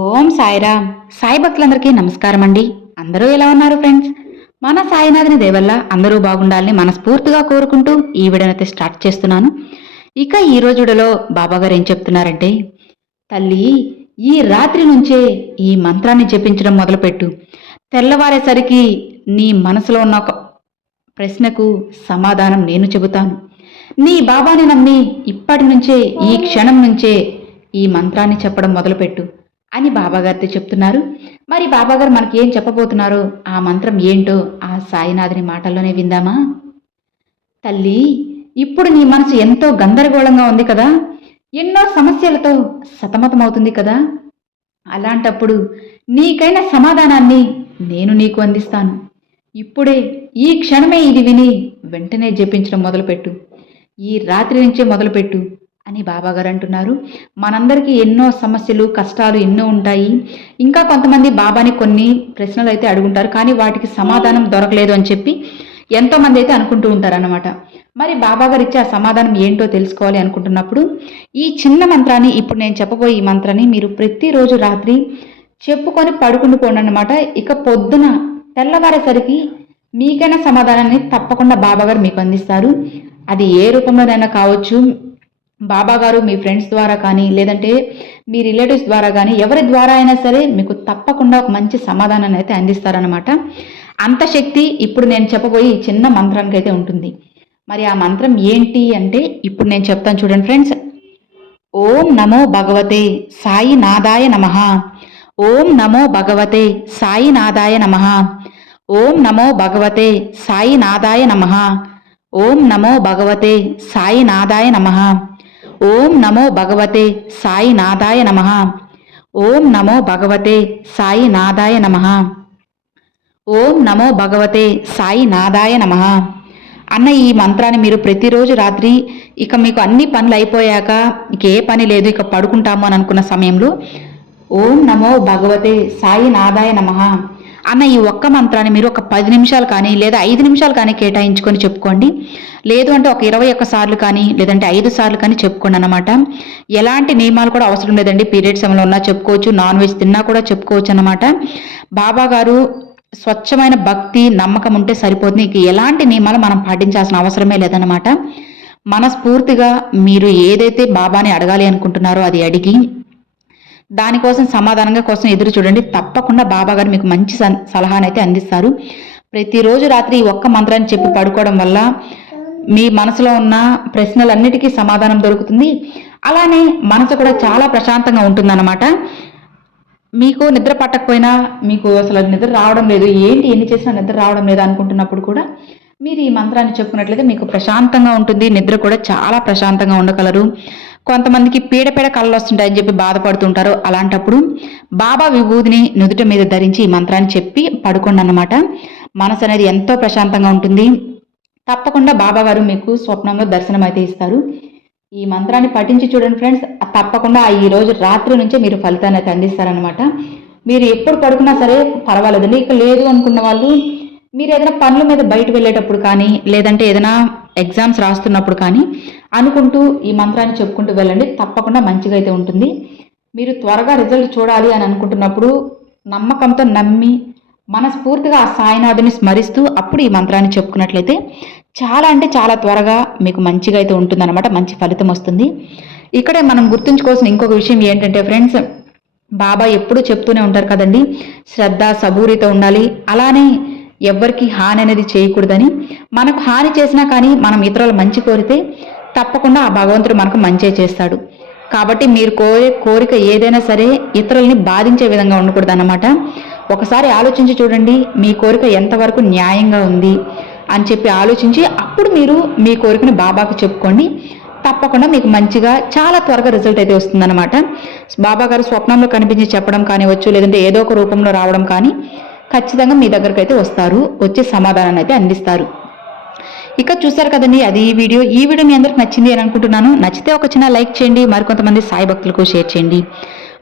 ఓం సాయిరామ్. సాయి భక్తులందరికీ నమస్కారం అండి అందరూ ఎలా ఉన్నారు ఫ్రెండ్స్? మన సాయినాథుని దేవల్ల అందరూ బాగుండాలని మనస్ఫూర్తిగా కోరుకుంటూ ఈ వీడియోనైతే స్టార్ట్ చేస్తున్నాను. ఇక ఈ రోజుడలో బాబాగారు ఏం చెప్తున్నారంటే తల్లి ఈ రాత్రి నుంచే ఈ మంత్రాన్ని జపించడం మొదలుపెట్టు. తెల్లవారేసరికి నీ మనసులో ఉన్న ఒక ప్రశ్నకు సమాధానం నేను చెబుతాను. నీ బాబాని నమ్మి ఇప్పటి నుంచే ఈ క్షణం నుంచే ఈ మంత్రాన్ని చెప్పడం మొదలుపెట్టు. అని బాబాగారితో చెప్తున్నారు. మరి బాబాగారు మనకి ఏం చెప్పబోతున్నారు ఆ మంత్రం ఏంటో ఆ సాయినాథుని మాటల్లోనే విందామా? తల్లి ఇప్పుడు నీ మనసు ఎంతో గందరగోళంగా ఉంది కదా. ఎన్నో సమస్యలతో సతమతమవుతుంది కదా. అలాంటప్పుడు నీకైన సమాధానాన్ని నేను నీకు అందిస్తాను. ఇప్పుడే ఈ క్షణమే ఇది విని వెంటనే జపించడం మొదలుపెట్టు. ఈ రాత్రి నుంచే మొదలుపెట్టు. అని బాబాగారు అంటున్నారు. మనందరికీ ఎన్నో సమస్యలు కష్టాలు ఎన్నో ఉంటాయి. ఇంకా కొంతమంది బాబాని కొన్ని ప్రశ్నలు అయితే అడుగుంటారు. కానీ వాటికి సమాధానం దొరకలేదు అని చెప్పి ఎంతోమంది అయితే అనుకుంటూ ఉంటారన్నమాట. మరి బాబాగారు ఇచ్చే ఆ సమాధానం ఏంటో తెలుసుకోవాలి అనుకుంటున్నప్పుడు ఈ చిన్న మంత్రాన్ని ఇప్పుడు నేను చెప్పబోయే ఈ మంత్రాన్ని మీరు ప్రతిరోజు రాత్రి చెప్పుకొని పడుకుని పోండి అనమాట ఇక పొద్దున తెల్లవారేసరికి మీకైనా సమాధానాన్ని తప్పకుండా బాబాగారు మీకు అందిస్తారు. అది ఏ రూపంలోనైనా కావచ్చు బాబా గారు మీ ఫ్రెండ్స్ ద్వారా కానీ లేదంటే మీ రిలేటివ్స్ ద్వారా కానీ ఎవరి ద్వారా అయినా సరే మీకు తప్పకుండా ఒక మంచి సమాధానాన్ని అయితే అందిస్తారనమాట అంత శక్తి ఇప్పుడు నేను చెప్పబోయి ఈ చిన్న మంత్రానికి అయితే ఉంటుంది. మరి ఆ మంత్రం ఏంటి అంటే ఇప్పుడు నేను చెప్తాను చూడండి ఫ్రెండ్స్. ఓం నమో భగవతే సాయి నాదాయ నమ. ఓం నమో భగవతే సాయి నాదాయ నమ. ఓం నమో భగవతే సాయి నాదాయ నమ. ఓం నమో భగవతే సాయి నాదాయ నమ. ఓం నమో భగవతే సాయి నాదాయ నమ. ఓం నమో భగవతే సాయి నాదాయ నమ. ఓం నమో భగవతే సాయి నాదాయ నమ. అన్న ఈ మంత్రాన్ని మీరు ప్రతిరోజు రాత్రి ఇక మీకు అన్ని పనులు అయిపోయాక ఇక ఏ పని లేదు ఇక పడుకుంటాము అని అనుకున్న సమయంలో ఓం నమో భగవతే సాయి నాదాయ నమ. అన్న ఈ ఒక్క మంత్రాన్ని మీరు ఒక పది నిమిషాలు కానీ లేదా ఐదు నిమిషాలు కానీ కేటాయించుకొని చెప్పుకోండి. లేదు అంటే ఒక ఇరవై ఒక్క సార్లు కానీ లేదంటే ఐదు సార్లు కానీ చెప్పుకోండి అనమాట ఎలాంటి నియమాలు కూడా అవసరం లేదండి. పీరియడ్ సమయంలో ఉన్నా చెప్పుకోవచ్చు నాన్ వెజ్ తిన్నా కూడా చెప్పుకోవచ్చు అనమాట బాబా గారు స్వచ్ఛమైన భక్తి నమ్మకం ఉంటే సరిపోతుంది ఇక ఎలాంటి నియమాలు మనం పాటించాల్సిన అవసరమే లేదనమాట మనస్ఫూర్తిగా మీరు ఏదైతే బాబాని అడగాలి అనుకుంటున్నారో అది అడిగి దానికోసం సమాధానంగా కోసం ఎదురు చూడండి. తప్పకుండా బాబా గారు మీకు మంచి సలహానైతే అందిస్తారు. ప్రతిరోజు రాత్రి ఈ ఒక్క మంత్రాన్ని చెప్పి పడుకోవడం వల్ల మీ మనసులో ఉన్న ప్రశ్నలన్నిటికీ సమాధానం దొరుకుతుంది. అలానే మనసు కూడా చాలా ప్రశాంతంగా ఉంటుందన్నమాట. మీకు నిద్ర పట్టకపోయినా మీకు అసలు నిద్ర రావడం లేదు. ఏంటి ఎన్ని చేసినా నిద్ర రావడం లేదు అనుకుంటున్నప్పుడు కూడా మీరు ఈ మంత్రాన్ని చెప్పుకున్నట్లయితే మీకు ప్రశాంతంగా ఉంటుంది. నిద్ర కూడా చాలా ప్రశాంతంగా ఉండగలరు. కొంతమందికి పీడపీడ కళలు కళ్ళు వస్తుంటాయని చెప్పి బాధపడుతుంటారు. అలాంటప్పుడు బాబా విభూతిని నుదుట మీద ధరించి ఈ మంత్రాన్ని చెప్పి పడుకోండి అన్నమాట మనసు అనేది ఎంతో ప్రశాంతంగా ఉంటుంది. తప్పకుండా బాబా గారు మీకు స్వప్నంలో దర్శనం అయితే ఇస్తారు. ఈ మంత్రాన్ని పఠించి చూడండి ఫ్రెండ్స్. తప్పకుండా ఈ రోజు రాత్రి నుంచే మీరు ఫలితాన్ని అయితే అందిస్తారనమాట మీరు ఎప్పుడు పడుకున్నా సరే పర్వాలేదండి. ఇక లేదు అనుకున్న వాళ్ళు మీరు ఏదైనా పనుల మీద బయట వెళ్ళేటప్పుడు కానీ లేదంటే ఏదైనా ఎగ్జామ్స్ రాస్తున్నప్పుడు కానీ అనుకుంటూ ఈ మంత్రాన్ని చెప్పుకుంటూ వెళ్ళండి. తప్పకుండా మంచిగా అయితే ఉంటుంది. మీరు త్వరగా రిజల్ట్ చూడాలి అని అనుకుంటున్నప్పుడు నమ్మకంతో నమ్మి మనస్ఫూర్తిగా ఆ సాయినాథుని స్మరిస్తూ అప్పుడు ఈ మంత్రాన్ని చెప్పుకున్నట్లయితే చాలా అంటే చాలా త్వరగా మీకు మంచిగా అయితే ఉంటుందన్నమాట. మంచి ఫలితం వస్తుంది. ఇక్కడే మనం గుర్తుంచుకోవాల్సిన ఇంకొక విషయం ఏంటంటే ఫ్రెండ్స్ బాబా ఎప్పుడూ చెప్తూనే ఉంటారు కదండి శ్రద్ధ సబూరితో ఉండాలి. అలానే ఎవ్వరికి హాని అనేది చేయకూడదని. మనకు హాని చేసినా కానీ మనం ఇతరుల మంచి కోరితే తప్పకుండా ఆ భగవంతుడు మనకు మంచే చేస్తాడు. కాబట్టి మీరు కోరే కోరిక ఏదైనా సరే ఇతరుల్ని బాధించే విధంగా ఉండకూడదు అన్నమాట ఒకసారి ఆలోచించి చూడండి మీ కోరిక ఎంతవరకు న్యాయంగా ఉంది అని చెప్పి ఆలోచించి అప్పుడు మీరు మీ కోరికను బాబాకు చెప్పుకోండి. తప్పకుండా మీకు మంచిగా చాలా త్వరగా రిజల్ట్ అయితే వస్తుందన్నమాట. బాబా గారు స్వప్నంలో కనిపించి చెప్పడం కానివచ్చు లేదంటే ఏదో ఒక రూపంలో రావడం కానీ ఖచ్చితంగా మీ దగ్గరకు అయితే వస్తారు. వచ్చే సమాధానాన్ని అయితే అందిస్తారు. ఇక చూసారు కదండి అది ఈ వీడియో. ఈ వీడియో మీ అందరికి నచ్చింది అని అనుకుంటున్నాను. నచ్చితే ఒక చిన్న లైక్ చేయండి మరికొంతమంది సాయి భక్తులకు షేర్ చేయండి.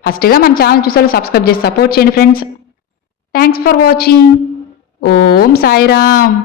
ఫస్ట్గా మన ఛానల్ చూసారు సబ్స్క్రైబ్ చేసి సపోర్ట్ చేయండి friends. Thanks for watching Om Sairam.